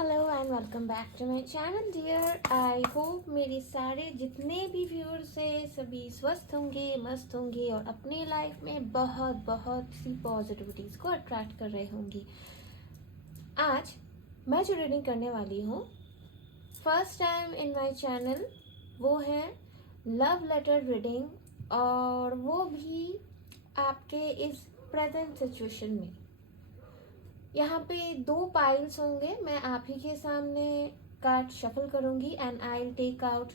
Hello and welcome back to my channel dear. I hope मेरे सारे जितने भी व्यूअर्स हैं सभी स्वस्थ होंगे, मस्त होंगे और अपने लाइफ में बहुत बहुत सी पॉजिटिविटीज़ को अट्रैक्ट कर रहे होंगे। आज मैं जो रीडिंग करने वाली हूँ first time in my channel, वो है लव लेटर रीडिंग, और वो भी आपके इस प्रेजेंट सिचुएशन में। यहाँ पे 2 पाइल्स होंगे, मैं आप ही के सामने कार्ड शफल करूंगी and I will take out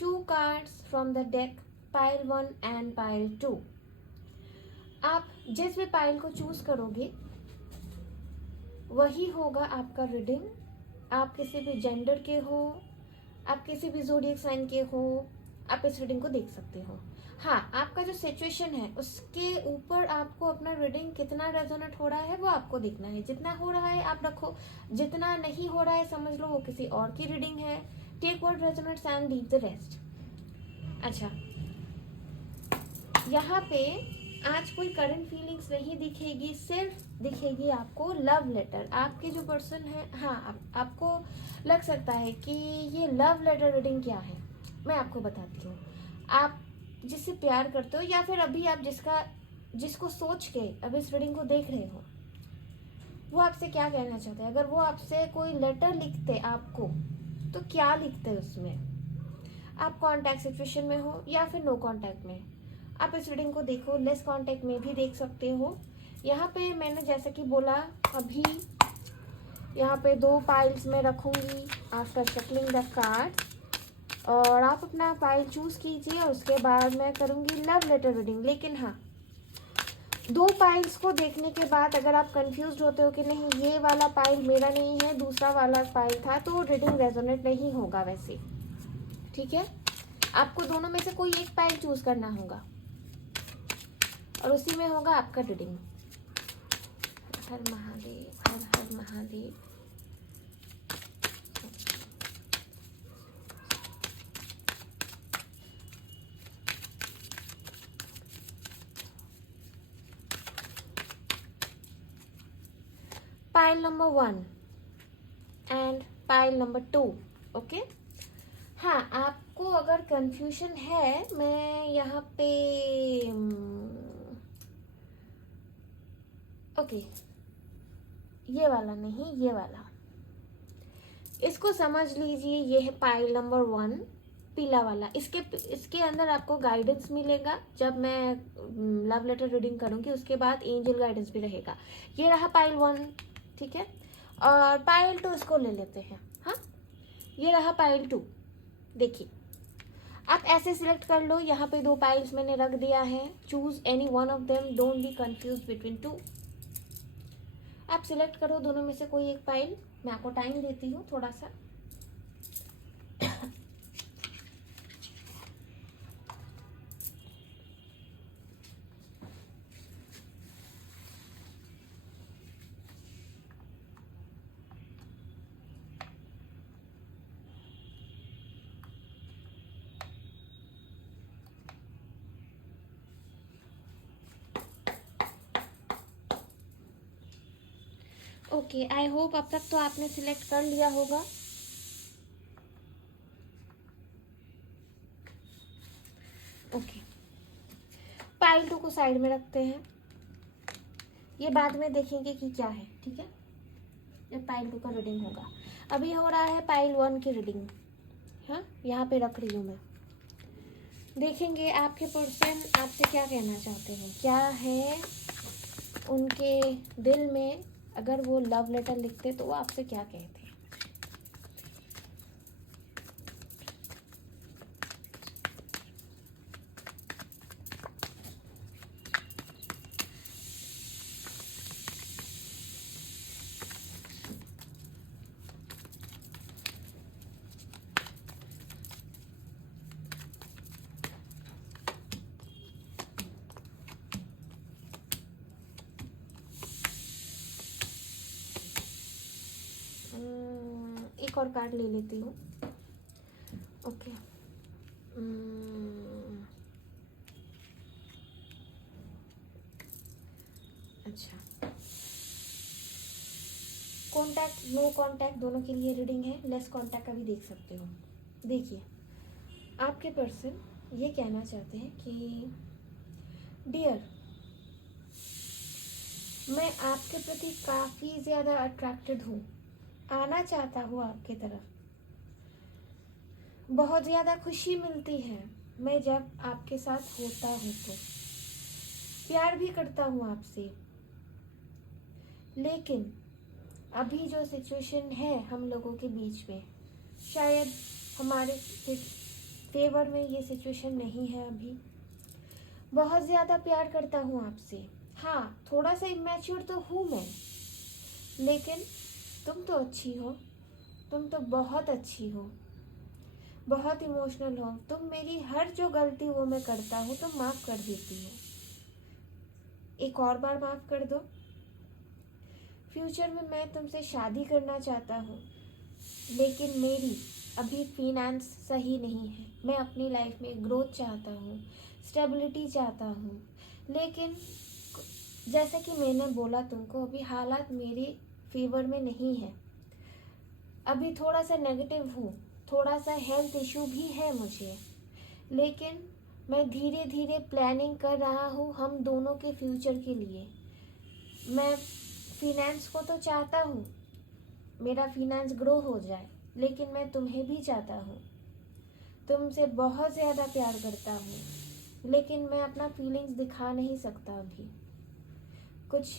2 cards from the deck, pile 1 and pile 2। आप जिस भी पाइल को चूज करोगे वही होगा आपका रीडिंग। आप किसी भी जेंडर के हो, आप किसी भी ज़ोडिएक साइन के हो, आप इस रीडिंग को देख सकते हो। हाँ, आपका जो सिचुएशन है उसके ऊपर आपको अपना रीडिंग कितना रेजोनेट हो रहा है वो आपको देखना है। जितना हो रहा है आप रखो, जितना नहीं हो रहा है समझ लो वो किसी और की रीडिंग है। Take what resonates and leave the rest. अच्छा, यहाँ पे आज कोई करंट फीलिंग्स नहीं दिखेगी, सिर्फ दिखेगी आपको लव लेटर। आपके जो पर्सन है, हाँ, आपको लग सकता है कि ये लव लेटर रीडिंग क्या है, मैं आपको बताती हूँ। आप जिससे प्यार करते हो या फिर अभी आप जिसको सोच के अब इस रीडिंग को देख रहे हो, वो आपसे क्या कहना चाहते हैं। अगर वो आपसे कोई लेटर लिखते आपको तो क्या लिखते उसमें। आप कॉन्टैक्ट सिचुएशन में हो या फिर नो कॉन्टैक्ट में, आप इस रीडिंग को देखो। लेस कॉन्टैक्ट में भी देख सकते हो। यहाँ पे मैंने जैसा कि बोला, अभी यहाँ पे 2 पाइल्स में रखूंगी आफ्टर शफलिंग द कार्ड्स, और आप अपना पाइल चूज कीजिए। उसके बाद मैं करूंगी लव लेटर रीडिंग। लेकिन हाँ, 2 पाइल्स को देखने के बाद अगर आप कंफ्यूज होते हो कि नहीं ये वाला पाइल मेरा नहीं है, दूसरा वाला पाइल था, तो रीडिंग रेजोनेट नहीं होगा वैसे। ठीक है, आपको दोनों में से कोई एक पाइल चूज करना होगा और उसी में होगा आपका reading. Her her Mahadev, her her Mahadev. Pile number 1 and pile number 2। Okay, हाँ, आपको अगर कंफ्यूजन है, मैं यहाँ पे ओके, ये वाला नहीं, ये वाला, इसको समझ लीजिए। ये है पाइल नंबर 1, पीला वाला। इसके अंदर आपको गाइडेंस मिलेगा। जब मैं लव लेटर रीडिंग करूंगी उसके बाद एंजल गाइडेंस भी रहेगा। ये रहा पाइल 1, ठीक है। और पाइल 2 इसको ले लेते हैं। हाँ, ये रहा पाइल 2। देखिए, आप ऐसे सिलेक्ट कर लो। यहाँ पे 2 पाइल्स मैंने रख दिया है। Choose any one of them, don't be confuse between 2। आप सिलेक्ट करो दोनों में से कोई एक पाइल। मैं आपको टाइम देती हूँ थोड़ा सा। ओके, आई होप अब तक तो आपने सिलेक्ट कर लिया होगा। ओके, पाइल 2 को साइड में रखते हैं। ये बाद में देखेंगे कि क्या है, ठीक है। ये पाइल 2 का रीडिंग होगा। अभी हो रहा है पाइल 1 की रीडिंग। हाँ, यहाँ पे रख रही हूँ मैं। देखेंगे आपके पर्सन आपसे क्या कहना चाहते हैं, क्या है उनके दिल में। अगर वो लव लेटर लिखते तो वो आपसे क्या कहते। एक और कार्ड ले लेती हूँ। ओके, अच्छा, कॉन्टैक्ट, नो कॉन्टैक्ट दोनों के लिए रीडिंग है, लेस कॉन्टैक्ट का भी देख सकते हो। देखिए, आपके पर्सन ये कहना चाहते हैं कि डियर, मैं आपके प्रति काफ़ी ज़्यादा अट्रैक्टेड हूँ, आना चाहता हूँ आपके तरफ। बहुत ज़्यादा खुशी मिलती है मैं जब आपके साथ होता हूँ, तो प्यार भी करता हूँ आपसे। लेकिन अभी जो सिचुएशन है हम लोगों के बीच में, शायद हमारे फेवर में ये सिचुएशन नहीं है अभी। बहुत ज़्यादा प्यार करता हूँ आपसे। हाँ, थोड़ा सा इमेच्योर तो हूँ मैं, लेकिन तुम तो अच्छी हो, तुम तो बहुत अच्छी हो, बहुत इमोशनल हो। तुम मेरी हर जो गलती वो मैं करता हूँ तो माफ़ कर देती हो। एक और बार माफ़ कर दो। फ्यूचर में मैं तुमसे शादी करना चाहता हूँ, लेकिन मेरी अभी फिनेंस सही नहीं है। मैं अपनी लाइफ में ग्रोथ चाहता हूँ, स्टेबिलिटी चाहता हूँ, लेकिन जैसा कि मैंने बोला तुमको, अभी हालात मेरे फेवर में नहीं है। अभी थोड़ा सा नेगेटिव हूँ, थोड़ा सा हेल्थ इशू भी है मुझे, लेकिन मैं धीरे धीरे प्लानिंग कर रहा हूँ हम दोनों के फ्यूचर के लिए। मैं फिनेंस को तो चाहता हूँ, मेरा फिनेंस ग्रो हो जाए, लेकिन मैं तुम्हें भी चाहता हूँ, तुमसे बहुत ज़्यादा प्यार करता हूँ, लेकिन मैं अपना फीलिंग्स दिखा नहीं सकता अभी। कुछ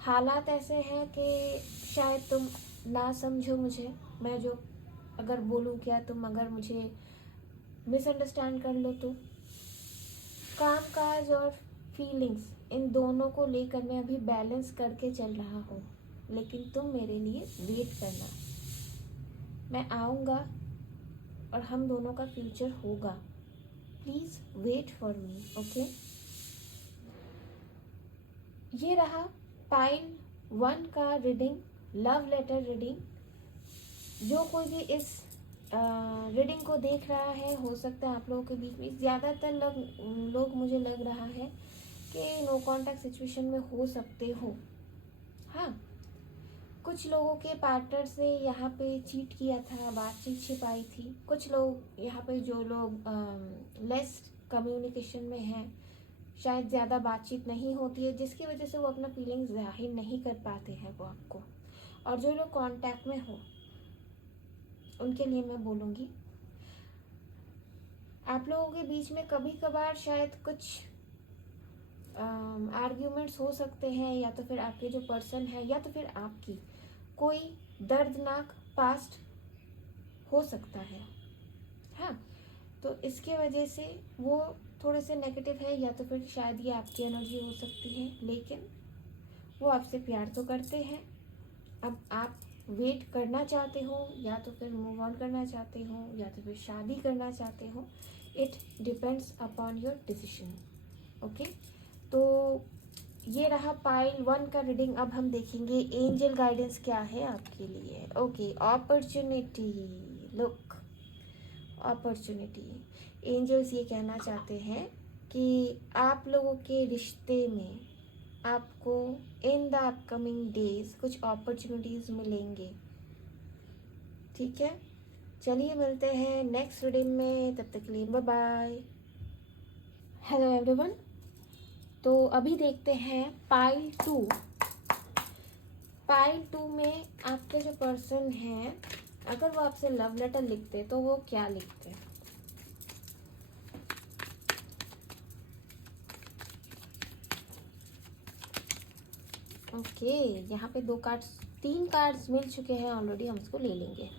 हालात ऐसे हैं कि शायद तुम ना समझो मुझे, मैं जो अगर बोलूँ क्या, तुम अगर मुझे मिसअंडरस्टैंड कर लो तो। काम काज और फीलिंग्स, इन दोनों को लेकर मैं अभी बैलेंस करके चल रहा हूँ, लेकिन तुम मेरे लिए वेट करना। मैं आऊँगा और हम दोनों का फ्यूचर होगा। Please wait for me, okay. ये रहा पाइल 1 का रीडिंग, लव लेटर रीडिंग। जो कोई भी इस रीडिंग को देख रहा है, हो सकता है आप लोगों के बीच में ज़्यादातर लोग मुझे लग रहा है कि नो कॉन्टैक्ट सिचुएशन में हो सकते हो। हाँ, कुछ लोगों के पार्टनर से यहाँ पे चीट किया था, बातचीत छिपाई थी। कुछ लोग यहाँ पे, जो लोग लेस कम्युनिकेशन में हैं, शायद ज़्यादा बातचीत नहीं होती है, जिसकी वजह से वो अपना फीलिंग्स जाहिर नहीं कर पाते हैं वो आपको। और जो लोग कांटेक्ट में हो, उनके लिए मैं बोलूँगी, आप लोगों के बीच में कभी कभार शायद कुछ आर्ग्यूमेंट्स हो सकते हैं, या तो फिर आपके जो पर्सन है, या तो फिर आपकी कोई दर्दनाक पास्ट हो सकता है। हाँ, तो इसके वजह से वो थोड़े से नेगेटिव है, या तो फिर शायद ये आपकी एनर्जी हो सकती है, लेकिन वो आपसे प्यार तो करते हैं। अब आप वेट करना चाहते हो, या तो फिर मूव ऑन करना चाहते हो, या तो फिर शादी करना चाहते हो। It depends upon your decision, okay. तो ये रहा पाइल 1 का रीडिंग। अब हम देखेंगे एंजल गाइडेंस क्या है आपके लिए। Okay, opportunity, look, opportunity. Angels ये कहना चाहते हैं कि आप लोगों के रिश्ते में आपको इन द अपकमिंग डेज कुछ अपॉर्चुनिटीज मिलेंगे, ठीक है। चलिए मिलते हैं नेक्स्ट रीडिंग में, तब तक के लिए बाय बाय। हेलो एवरीवन, तो अभी देखते हैं पाइल 2। पाइल 2 में आपके जो पर्सन हैं, अगर वो आपसे लव लेटर लिखते तो वो क्या लिखते हैं। ओके, यहाँ पे 3 कार्ड्स मिल चुके हैं ऑलरेडी, हम इसको ले लेंगे।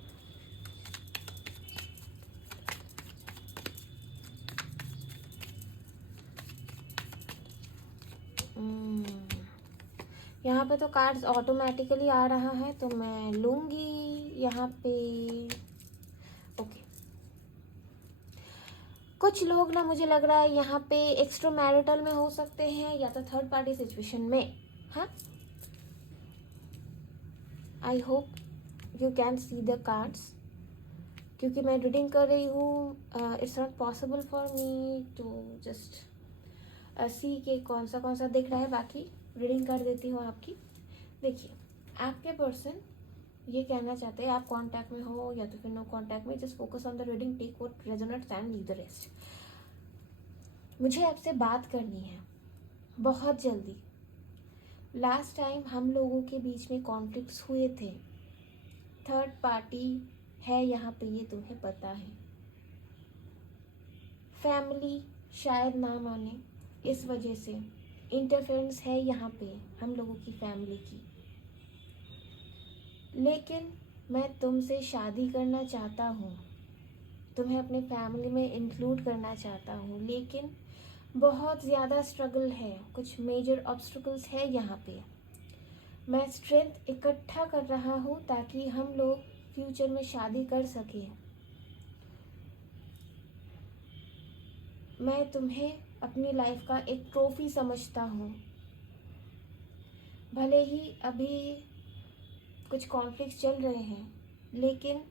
यहाँ पे तो कार्ड्स ऑटोमेटिकली आ रहा है, तो मैं लूँगी यहाँ पे। ओके, कुछ लोग ना, मुझे लग रहा है यहाँ पे एक्स्ट्रा मैरिटल में हो सकते हैं, या तो थर्ड पार्टी सिचुएशन में। हाँ, I hope you can see the cards, क्योंकि मैं रीडिंग कर रही हूँ। It's not possible for me to just see के कौन सा दिख रहा है। बाकी रीडिंग कर देती हूँ आपकी। देखिए, आपके पर्सन ये कहना चाहते हैं आप कांटेक्ट में हो या तो फिर नो कांटेक्ट में, just focus on the reading, take what resonates and leave the rest. मुझे आपसे बात करनी है बहुत जल्दी। लास्ट टाइम हम लोगों के बीच में कॉन्फ्लिक्ट्स हुए थे, थर्ड पार्टी है यहाँ पे, ये तुम्हें पता है। फैमिली शायद ना माने, इस वजह से इंटरफेरेंस है यहाँ पे हम लोगों की फैमिली की। लेकिन मैं तुमसे शादी करना चाहता हूँ, तुम्हें अपने फैमिली में इंक्लूड करना चाहता हूँ, लेकिन बहुत ज़्यादा स्ट्रगल है, कुछ मेजर ऑब्स्टिकल्स है यहाँ पे। मैं स्ट्रेंथ इकट्ठा कर रहा हूँ ताकि हम लोग फ्यूचर में शादी कर सकें। मैं तुम्हें अपनी लाइफ का एक ट्रॉफी समझता हूँ। भले ही अभी कुछ कॉन्फ्लिक्ट्स चल रहे हैं, लेकिन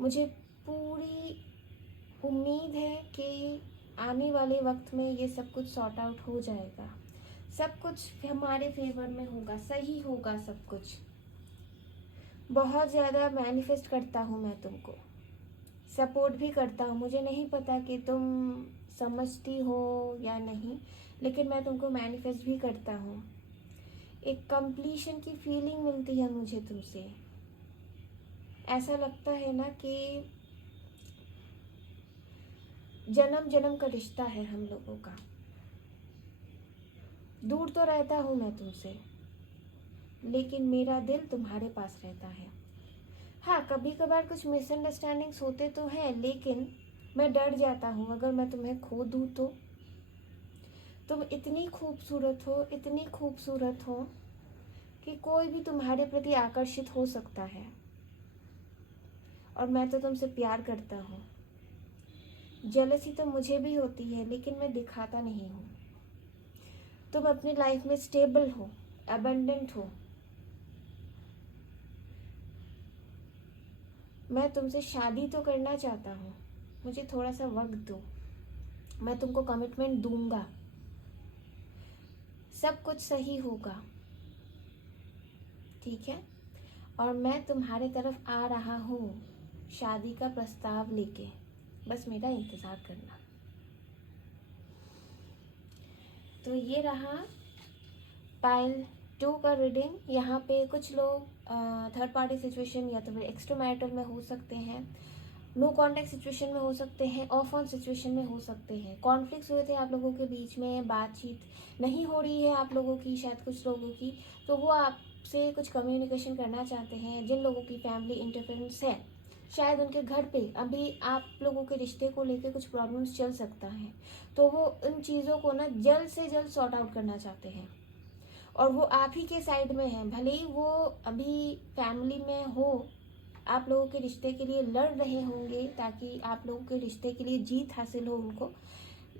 मुझे पूरी उम्मीद है कि आने वाले वक्त में ये सब कुछ सॉर्ट आउट हो जाएगा, सब कुछ हमारे फेवर में होगा, सही होगा सब कुछ। बहुत ज़्यादा मैनिफेस्ट करता हूँ मैं तुमको, सपोर्ट भी करता हूँ। मुझे नहीं पता कि तुम समझती हो या नहीं, लेकिन मैं तुमको मैनिफेस्ट भी करता हूँ। एक कंप्लीशन की फीलिंग मिलती है मुझे तुमसे। ऐसा लगता है ना कि जन्म जन्म का रिश्ता है हम लोगों का। दूर तो रहता हूँ मैं तुमसे, लेकिन मेरा दिल तुम्हारे पास रहता है। हाँ, कभी कभार कुछ मिसअंडरस्टैंडिंग्स होते तो हैं, लेकिन मैं डर जाता हूँ अगर मैं तुम्हें खो दूँ तो। तुम इतनी खूबसूरत हो, इतनी खूबसूरत हो कि कोई भी तुम्हारे प्रति आकर्षित हो सकता है। और मैं तो तुमसे प्यार करता हूँ। जेलसी तो मुझे भी होती है, लेकिन मैं दिखाता नहीं हूँ। तुम अपनी लाइफ में स्टेबल हो, अबंडेंट हो। मैं तुमसे शादी तो करना चाहता हूँ, मुझे थोड़ा सा वक्त दो, मैं तुमको कमिटमेंट दूंगा, सब कुछ सही होगा, ठीक है। और मैं तुम्हारे तरफ आ रहा हूँ शादी का प्रस्ताव लेके, बस मेरा इंतज़ार करना। तो ये रहा पाइल 2 का रीडिंग। यहाँ पे कुछ लोग थर्ड पार्टी सिचुएशन या तो फिर एक्स्ट्रा मैरिटल में हो सकते हैं, नो कॉन्टैक्ट सिचुएशन में हो सकते हैं, ऑफ ऑन सिचुएशन में हो सकते हैं। कॉन्फ्लिक्ट्स हुए थे आप लोगों के बीच में, बातचीत नहीं हो रही है आप लोगों की, शायद कुछ लोगों की, तो वो आपसे कुछ कम्युनिकेशन करना चाहते हैं। जिन लोगों की फैमिली इंटरफेरेंस है, शायद उनके घर पे अभी आप लोगों के रिश्ते को लेकर कुछ प्रॉब्लम्स चल सकता है, तो वो उन चीज़ों को ना जल्द से जल्द सॉर्ट आउट करना चाहते हैं। और वो आप ही के साइड में है, भले ही वो अभी फैमिली में हो, आप लोगों के रिश्ते के लिए लड़ रहे होंगे ताकि आप लोगों के रिश्ते के लिए जीत हासिल हो उनको,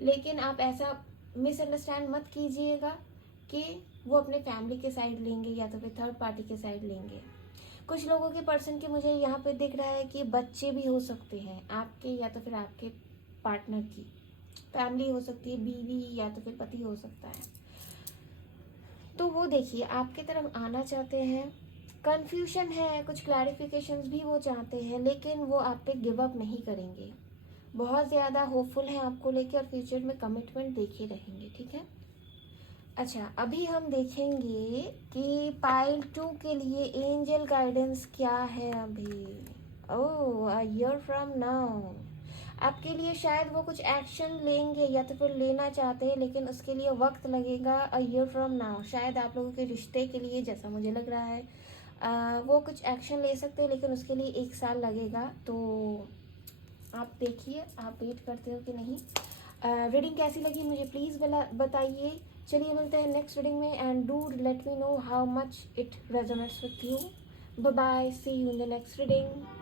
लेकिन आप ऐसा मिसअंडरस्टैंड मत कीजिएगा कि वो अपने फैमिली के साइड लेंगे या तो फिर थर्ड पार्टी के साइड लेंगे। कुछ लोगों के पर्सन के मुझे यहाँ पे दिख रहा है कि बच्चे भी हो सकते हैं आपके या तो फिर आपके पार्टनर की, फैमिली हो सकती है, बीवी या तो फिर पति हो सकता है। तो वो देखिए आपके तरफ आना चाहते हैं, कन्फ्यूजन है, कुछ क्लैरिफिकेशंस भी वो चाहते हैं, लेकिन वो आप पे गिव अप नहीं करेंगे। बहुत ज़्यादा होपफुल हैं आपको लेके और फ्यूचर में कमिटमेंट देखे रहेंगे, ठीक है। अच्छा, अभी हम देखेंगे कि पाइल 2 के लिए एंजल गाइडेंस क्या है अभी। ओह, अ ईयर फ्रॉम नाउ आपके लिए शायद वो कुछ एक्शन लेंगे या तो फिर लेना चाहते हैं, लेकिन उसके लिए वक्त लगेगा। अ ईयर फ्रॉम नाउ शायद आप लोगों के रिश्ते के लिए, जैसा मुझे लग रहा है, वो कुछ एक्शन ले सकते हैं, लेकिन उसके लिए 1 साल लगेगा। तो आप देखिए, आप वेट करते हो कि नहीं। रीडिंग कैसी लगी मुझे प्लीज़ बताइए। चलिए मिलते हैं नेक्स्ट रीडिंग में, and do let me know how much it resonates with you. Bye bye, see you in the next reading.